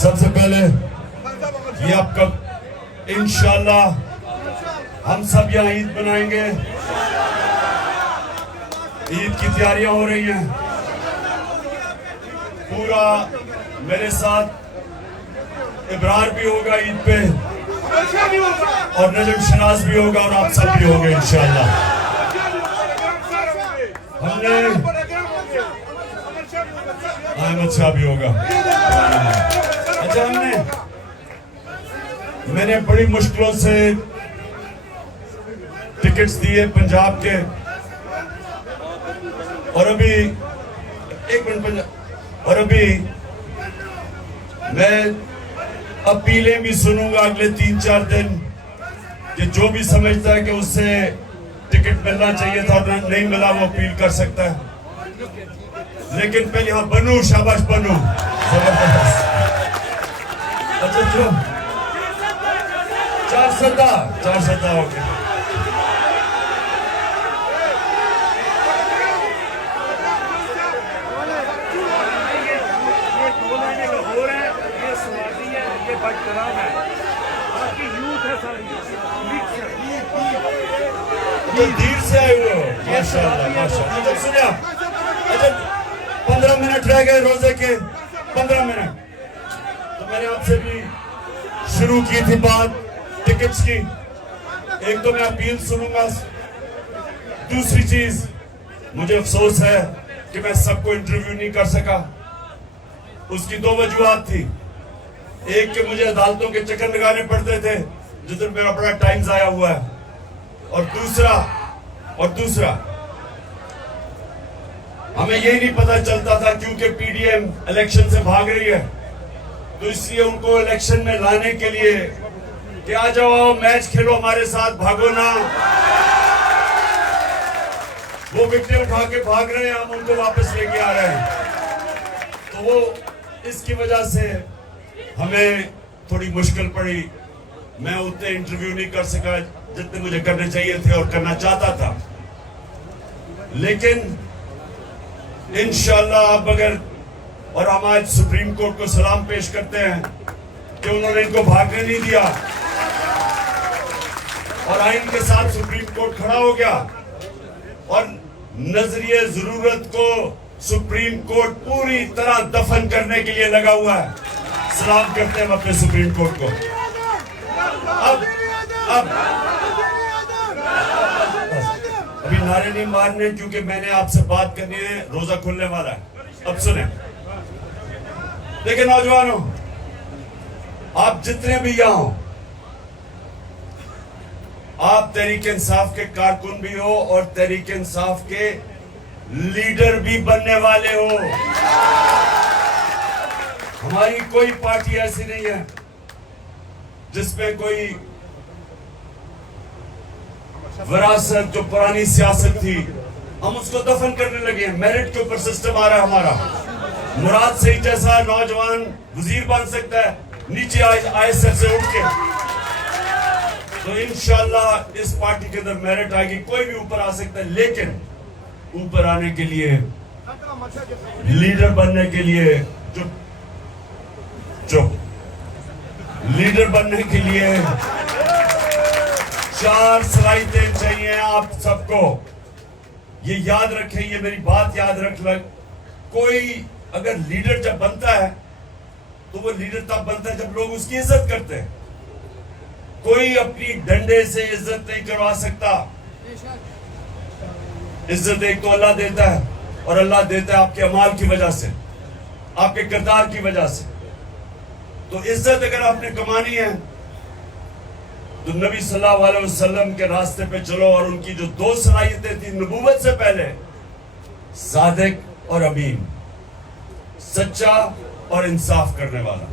سب سے پہلے یہ آپ کا انشاءاللہ ہم سب یہاں عید منائیں گے. عید کی تیاریاں ہو رہی ہیں. پورا میرے ساتھ ابرار بھی ہوگا عید پہ اور نجم شناز بھی ہوگا اور آپ سب بھی ہوگے انشاءاللہ. ہم نے احمد شاہ بھی ہوگا. اچھا میں نے بڑی مشکلوں سے ٹکٹس دیے پنجاب کے اور ابھی ایک منٹ اور ابھی میں اپیلیں بھی سنوں گا اگلے 3-4 دن کہ جو بھی سمجھتا ہے کہ اس سے ٹکٹ ملنا چاہیے تھا اور نہیں ملا وہ اپیل کر سکتا ہے. لیکن پہلے ہاں بنو شاباش بنو زبردست. اچھا جو 4 ہو گئے. دیر سے آئے ہوئے ہو ماشاءاللہ ماشاءاللہ. جب سنیں آپ اچھا 15 منٹ رہ گئے روزے کے 15 منٹ تو میں نے آپ سے بھی شروع کی تھی بات ٹکٹس کی. ایک تو میں اپیل سنوں گا. دوسری چیز مجھے افسوس ہے کہ میں سب کو انٹرویو نہیں کر سکا. اس کی 2 وجوہات تھی. ایک کہ مجھے عدالتوں کے چکر لگانے پڑتے تھے جس میں میرا بڑا ٹائم ضائع ہوا ہے اور دوسرا ہمیں یہی نہیں پتا چلتا تھا کیونکہ پی ڈی ایم الیکشن سے بھاگ رہی ہے تو اس لیے ان کو الیکشن میں لانے کے لیے کہ آ جاؤ میچ کھیلو ہمارے ساتھ بھاگو نا. وہ وکٹیں اٹھا کے بھاگ رہے ہیں ہم ان کو واپس لے کے آ رہے ہیں. تو وہ اس کی وجہ سے ہمیں تھوڑی مشکل پڑی. میں اتنے انٹرویو نہیں کر سکا جتنے مجھے کرنے چاہیے تھے اور کرنا چاہتا تھا. لیکن انشاءاللہ اب اگر اور ہم آج سپریم کورٹ کو سلام پیش کرتے ہیں کہ انہوں نے ان کو بھاگنے نہیں دیا اور آئین کے ساتھ سپریم کورٹ کھڑا ہو گیا اور نظریہ ضرورت کو سپریم کورٹ پوری طرح دفن کرنے کے لیے لگا ہوا ہے. سلام کرتے ہیں ہم اپنے سپریم کورٹ کو. اب ابھی نعرے نہیں مارنے کیونکہ میں نے آپ سے بات کرنی ہے. روزہ کھلنے والا ہے. اب سنیں دیکھیں نوجوانوں آپ جتنے بھی یہاں ہو آپ تحریک انصاف کے کارکن بھی ہو اور تحریک انصاف کے لیڈر بھی بننے والے ہو. ہماری کوئی پارٹی ایسی نہیں ہے جس میں کوئی وراثت جو پرانی سیاست تھی ہم اس کو دفن کرنے لگے ہیں. میرٹ کے اوپر سسٹم آ رہا ہے ہمارا. مراد سعید جیسا نوجوان وزیر بن سکتا ہے نیچے آئے سر سے اٹھ کے. تو انشاءاللہ اس پارٹی کے اندر میرٹ آئے گی. کوئی بھی اوپر آ سکتا ہے لیکن اوپر آنے کے لیے لیڈر بننے کے لیے لیڈر بننے کے لیے 4 صلاحیتیں چاہیے آپ سب کو. یہ یاد رکھیں یہ میری بات یاد رکھ لگ. کوئی اگر لیڈر جب بنتا ہے تو وہ لیڈر تب بنتا ہے جب لوگ اس کی عزت کرتے ہیں. کوئی اپنی ڈنڈے سے عزت نہیں کروا سکتا. عزت ایک تو اللہ دیتا ہے اور اللہ دیتا ہے آپ کے اعمال کی وجہ سے آپ کے کردار کی وجہ سے. تو عزت اگر آپ نے کمانی ہے تو نبی صلی اللہ علیہ وسلم کے راستے پہ چلو. اور ان کی جو 2 صلاحیتیں تھیں نبوت سے پہلے صادق اور امین, سچا اور انصاف کرنے والا.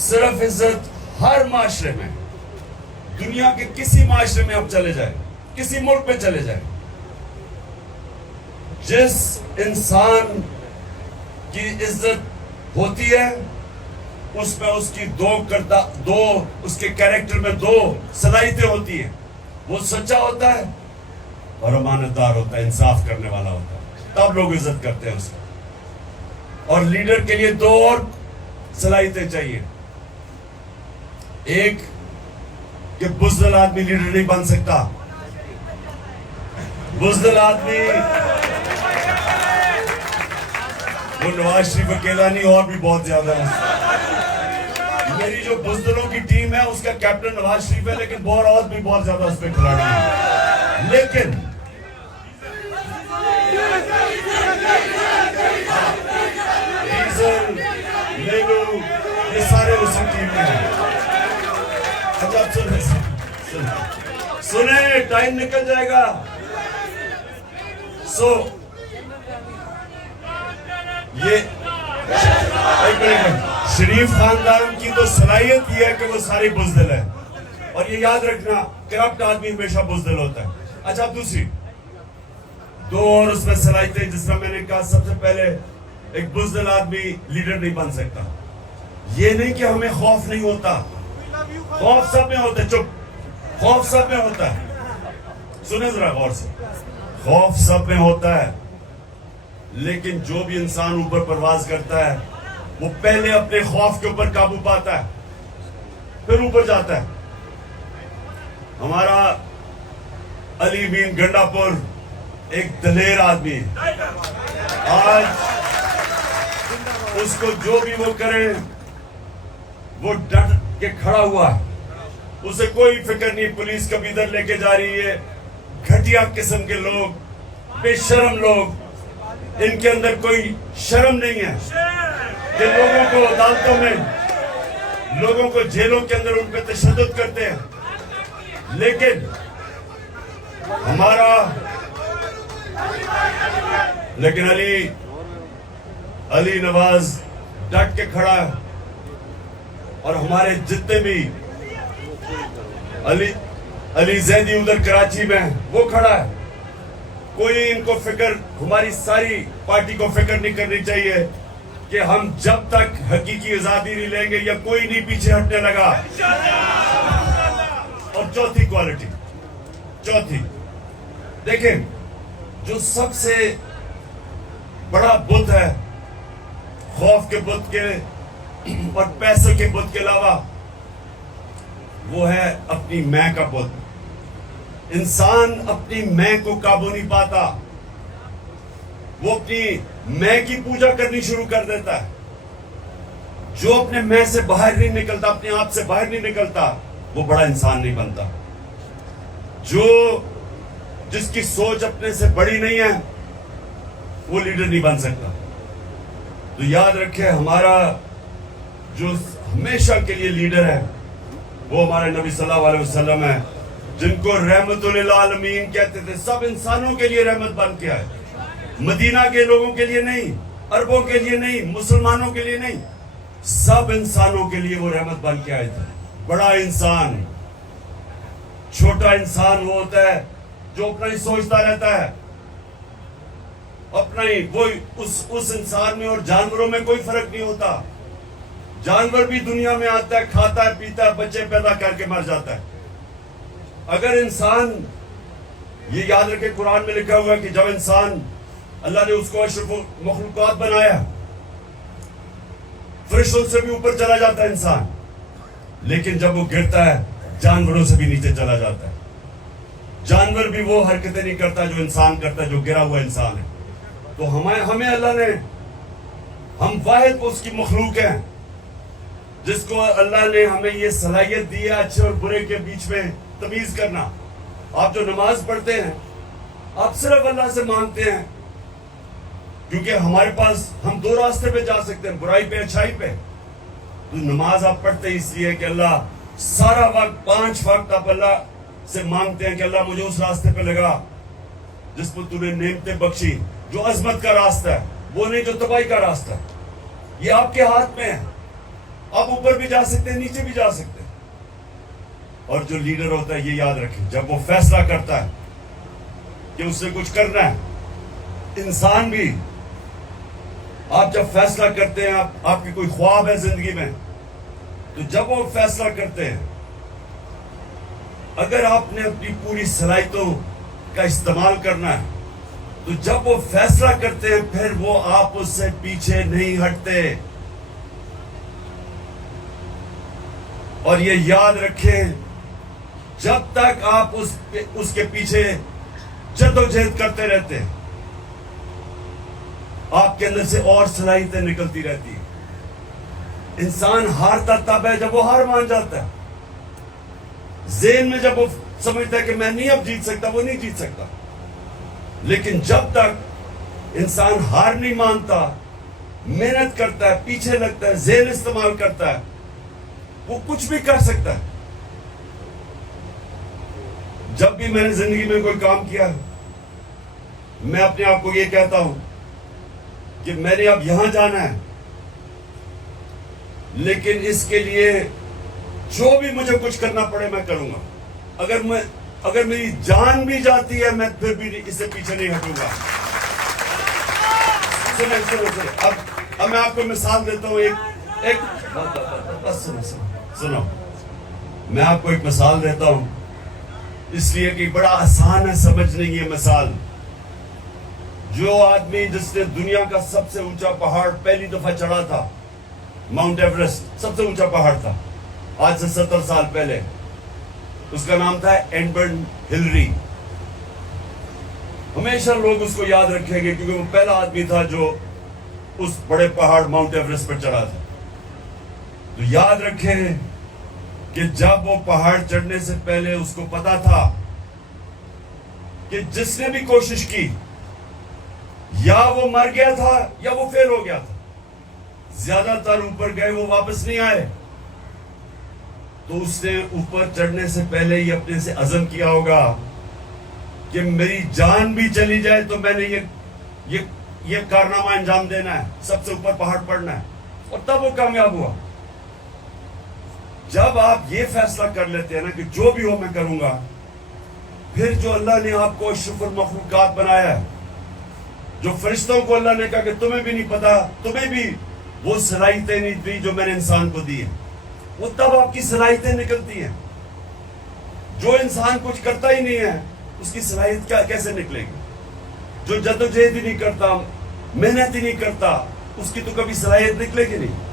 صرف عزت ہر معاشرے میں دنیا کے کسی معاشرے میں آپ چلے جائیں کسی ملک میں چلے جائیں جس انسان کی عزت ہوتی ہے اس میں اس کی دو اس کے کیریکٹر میں 2 صلاحیتیں ہوتی ہیں. وہ سچا ہوتا ہے اور امانتدار ہوتا ہے, انصاف کرنے والا ہوتا ہے. تب لوگ عزت کرتے ہیں اس کو. اور لیڈر کے لیے 2 اور صلاحیتیں چاہیے. ایک کہ بزدل آدمی لیڈر نہیں بن سکتا. بزدل آدمی وہ نواز شریف اکیلا نہیں، اور بھی بہت زیادہ ہے. میری جو بزدلوں کی ٹیم ہے اس کا کیپٹن نواز شریف ہے، لیکن اور بھی بہت زیادہ اس پہ کھلاڑی ہیں. لیکن ڈیزل، لیلو، یہ سارے اسی ٹیم میں ہیں. اچھا سنیں، ٹائم نکل جائے گا. یہ شریف خاندان کی تو صلاحیت یہ ہے کہ وہ سارے بزدل ہیں، اور یہ یاد رکھنا کرپٹ آدمی ہمیشہ بزدل ہوتا ہے. اچھا دوسری دو اور اس میں صلاحیتیں، جس طرح میں نے کہا سب سے پہلے ایک بزدل آدمی لیڈر نہیں بن سکتا. یہ نہیں کہ ہمیں خوف نہیں ہوتا، خوف سب میں ہوتا ہے. چپ، خوف سب میں ہوتا ہے. سنیں ذرا غور سے، خوف سب میں ہوتا ہے، لیکن جو بھی انسان اوپر پرواز کرتا ہے وہ پہلے اپنے خوف کے اوپر قابو پاتا ہے، پھر اوپر جاتا ہے. ہمارا علی مین گنڈا پور ایک دلیر آدمی ہے. آج اس کو جو بھی وہ کرے وہ ڈٹ کے کھڑا ہوا ہے. اسے کوئی فکر نہیں پولیس کبھی ادھر لے کے جا رہی ہے. گھٹیا قسم کے لوگ، بے شرم لوگ، ان کے اندر کوئی شرم نہیں ہے کہ لوگوں کو عدالتوں میں، لوگوں کو جیلوں کے اندر ان پہ تشدد کرتے ہیں. لیکن علی نواز ڈٹ کے کھڑا ہے، اور ہمارے جتنے بھی علی زیدی ادھر کراچی میں وہ کھڑا ہے. کوئی ان کو فکر، ہماری ساری پارٹی کو فکر نہیں کرنی چاہیے کہ ہم جب تک حقیقی آزادی نہیں لیں گے یا کوئی نہیں پیچھے ہٹنے لگا. اور چوتھی کوالٹی، دیکھیں جو سب سے بڑا بت ہے خوف کے بت کے اور پیسے کے بت کے علاوہ، وہ ہے اپنی میں کا بت. انسان اپنی میں کو قابو نہیں پاتا، وہ اپنی میں کی پوجا کرنی شروع کر دیتا ہے. جو اپنے میں سے باہر نہیں نکلتا، اپنے آپ سے باہر نہیں نکلتا، وہ بڑا انسان نہیں بنتا. جس کی سوچ اپنے سے بڑی نہیں ہے وہ لیڈر نہیں بن سکتا. تو یاد رکھے، ہمارا جو ہمیشہ کے لیے لیڈر ہے وہ ہمارے نبی صلی اللہ علیہ وسلم ہے، جن کو رحمت للعالمین کہتے تھے. سب انسانوں کے لیے رحمت بن کے آئے، مدینہ کے لوگوں کے لیے نہیں، عربوں کے لیے نہیں، مسلمانوں کے لیے نہیں، سب انسانوں کے لیے وہ رحمت بن کے آئے تھے. بڑا انسان، چھوٹا انسان وہ ہوتا ہے جو اپنا ہی سوچتا رہتا ہے، اپنا ہی. وہ اس انسان میں اور جانوروں میں کوئی فرق نہیں ہوتا. جانور بھی دنیا میں آتا ہے، کھاتا ہے، پیتا ہے، بچے پیدا کر کے مر جاتا ہے. اگر انسان، یہ یاد رکھے قرآن میں لکھا ہوا ہے کہ جب انسان، اللہ نے اس کو اشرف مخلوقات بنایا، فرشتوں سے بھی اوپر چلا جاتا ہے انسان، لیکن جب وہ گرتا ہے جانوروں سے بھی نیچے چلا جاتا ہے. جانور بھی وہ حرکتیں نہیں کرتا جو انسان کرتا ہے، جو گرا ہوا انسان ہے. تو ہمیں اللہ نے، ہم واحد اس کی مخلوق ہیں جس کو اللہ نے ہمیں یہ صلاحیت دی ہے اچھے اور برے کے بیچ میں تمیز کرنا. آپ جو نماز پڑھتے ہیں آپ صرف اللہ سے مانگتے ہیں، کیونکہ ہمارے پاس، ہم دو راستے پہ جا سکتے ہیں، برائی پہ، اچھائی پہ. تو نماز آپ پڑھتے اس لیے کہ اللہ سارا وقت، 5 وقت آپ اللہ سے مانگتے ہیں کہ اللہ مجھے اس راستے پہ لگا جس پر تو نے نعمتیں بخشی، جو عظمت کا راستہ ہے، وہ نہیں جو تباہی کا راستہ ہے. یہ آپ کے ہاتھ میں ہے، آپ اوپر بھی جا سکتے ہیں، نیچے بھی جا سکتے ہیں. اور جو لیڈر ہوتا ہے، یہ یاد رکھیں، جب وہ فیصلہ کرتا ہے کہ اس سے کچھ کرنا ہے، انسان بھی، آپ جب فیصلہ کرتے ہیں، آپ کی کوئی خواب ہے زندگی میں، تو جب وہ فیصلہ کرتے ہیں، اگر آپ نے اپنی پوری صلاحیتوں کا استعمال کرنا ہے، تو جب وہ فیصلہ کرتے ہیں پھر وہ آپ اس سے پیچھے نہیں ہٹتے. اور یہ یاد رکھیں جب تک آپ اس کے پیچھے جدوجہد کرتے رہتے ہیں آپ کے اندر سے اور صلاحیتیں نکلتی رہتی ہیں. انسان ہارتا تب ہے جب وہ ہار مان جاتا ہے. ذہن میں جب وہ سمجھتا ہے کہ میں نہیں اب جیت سکتا, وہ نہیں جیت سکتا. لیکن جب تک انسان ہار نہیں مانتا, محنت کرتا ہے, پیچھے لگتا ہے, ذہن استعمال کرتا ہے, وہ کچھ بھی کر سکتا ہے. جب بھی میں نے زندگی میں کوئی کام کیا میں اپنے آپ کو یہ کہتا ہوں کہ میں نے اب یہاں جانا ہے, لیکن اس کے لیے جو بھی مجھے کچھ کرنا پڑے میں کروں گا. اگر میری جان بھی جاتی ہے میں پھر بھی اس سے پیچھے نہیں ہٹوں گا. اب میں آپ کو مثال دیتا ہوں. سنو, میں آپ کو ایک مثال دیتا ہوں, اس لیے کہ بڑا آسان ہے سمجھنے کی یہ مثال. جو آدمی جس نے دنیا کا سب سے اونچا پہاڑ پہلی دفعہ چڑھا تھا, ماؤنٹ ایورسٹ سب سے اونچا پہاڑ تھا آج سے 70 سال پہلے, اس کا نام تھا ایڈمنڈ ہلری. ہمیشہ لوگ اس کو یاد رکھیں گے کیونکہ وہ پہلا آدمی تھا جو اس بڑے پہاڑ ماؤنٹ ایورسٹ پر چڑھا تھا. تو یاد رکھیں کہ جب وہ پہاڑ چڑھنے سے پہلے اس کو پتا تھا کہ جس نے بھی کوشش کی یا وہ مر گیا تھا یا وہ فیل ہو گیا تھا. زیادہ تر اوپر گئے وہ واپس نہیں آئے. تو اس نے اوپر چڑھنے سے پہلے ہی اپنے سے عزم کیا ہوگا کہ میری جان بھی چلی جائے تو میں نے یہ کارنامہ انجام دینا ہے, سب سے اوپر پہاڑ پڑنا ہے. اور تب وہ کامیاب ہوا. جب آپ یہ فیصلہ کر لیتے ہیں نا کہ جو بھی ہو میں کروں گا, پھر جو اللہ نے آپ کو اشرف المخلوقات بنایا ہے, جو فرشتوں کو اللہ نے کہا کہ تمہیں بھی نہیں پتا, تمہیں بھی وہ صلاحیتیں نہیں دی جو میں نے انسان کو دی ہے, وہ تب آپ کی صلاحیتیں نکلتی ہیں. جو انسان کچھ کرتا ہی نہیں ہے اس کی صلاحیت کیسے نکلے گی؟ جو جدوجہد ہی نہیں کرتا, محنت ہی نہیں کرتا, اس کی تو کبھی صلاحیت نکلے گی نہیں.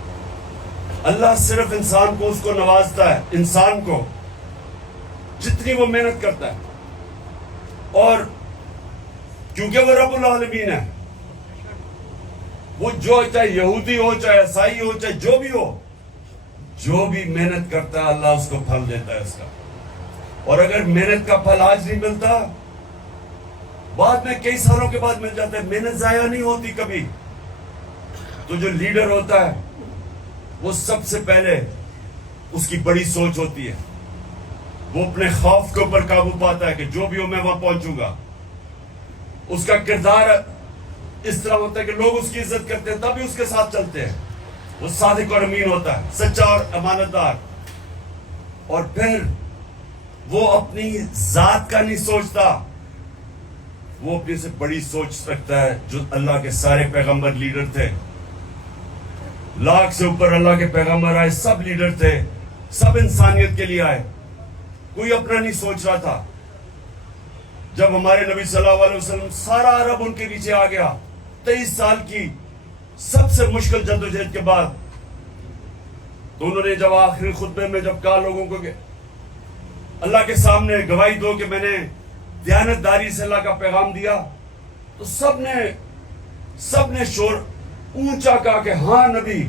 اللہ صرف انسان کو اس کو نوازتا ہے, انسان کو جتنی وہ محنت کرتا ہے. اور کیونکہ وہ رب العالمین ہے, وہ جو چاہے یہودی ہو, چاہے عیسائی ہو, چاہے جو بھی ہو, جو بھی محنت کرتا ہے اللہ اس کو پھل دیتا ہے اس کا. اور اگر محنت کا پھل آج نہیں ملتا, بعد میں کئی سالوں کے بعد مل جاتا ہے. محنت ضائع نہیں ہوتی کبھی. تو جو لیڈر ہوتا ہے وہ سب سے پہلے اس کی بڑی سوچ ہوتی ہے, وہ اپنے خوف کے اوپر قابو پاتا ہے کہ جو بھی ہو میں وہاں پہنچوں گا. اس کا کردار اس طرح ہوتا ہے کہ لوگ اس کی عزت کرتے ہیں تبھی اس کے ساتھ چلتے ہیں. وہ صادق اور امین ہوتا ہے, سچا اور امانت دار. اور پھر وہ اپنی ذات کا نہیں سوچتا, وہ اپنی سے بڑی سوچ رکھتا ہے. جو اللہ کے سارے پیغمبر لیڈر تھے, لاکھ سے اوپر اللہ کے پیغمبر آئے, سب لیڈر تھے, سب انسانیت کے لیے آئے, کوئی اپنا نہیں سوچ رہا تھا. جب ہمارے نبی صلی اللہ علیہ وسلم سارا عرب ان کے نیچے آ گیا 23 سال کی سب سے مشکل جدوجہد کے بعد, تو انہوں نے جب آخری خطبے میں جب کہا لوگوں کو کہ اللہ کے سامنے گواہی دو کہ میں نے دیانتداری سے اللہ کا پیغام دیا, تو سب نے شور اونچا کہا کہ ہاں نبی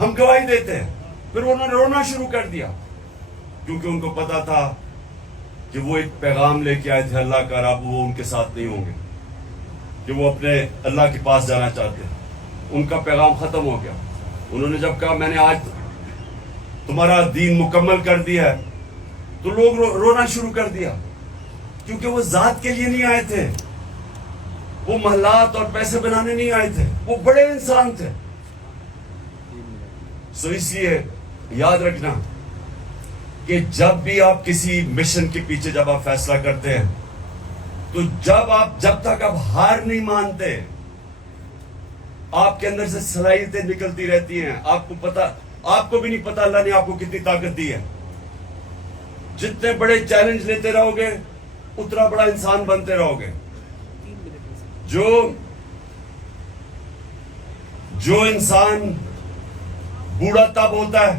ہم گواہی دیتے ہیں. پھر انہوں نے رونا شروع کر دیا کیونکہ ان کو پتا تھا کہ وہ ایک پیغام لے کے آئے تھے اللہ کا, رب وہ ان کے ساتھ نہیں ہوں گے, کہ وہ اپنے اللہ کے پاس جانا چاہتے ہیں. ان کا پیغام ختم ہو گیا. انہوں نے جب کہا میں نے آج تمہارا دین مکمل کر دیا ہے, تو لوگ رونا شروع کر دیا کیونکہ وہ ذات کے لیے نہیں آئے تھے, وہ محلات اور پیسے بنانے نہیں آئے تھے, وہ بڑے انسان تھے. سو اس لیے یاد رکھنا کہ جب بھی آپ کسی مشن کے پیچھے جب آپ فیصلہ کرتے ہیں, تو جب تک آپ ہار نہیں مانتے, آپ کے اندر سے صلاحیتیں نکلتی رہتی ہیں. آپ کو بھی نہیں پتا اللہ نے آپ کو کتنی طاقت دی ہے. جتنے بڑے چیلنج لیتے رہو گے اتنا بڑا انسان بنتے رہو گے. جو انسان بوڑھا تب ہوتا ہے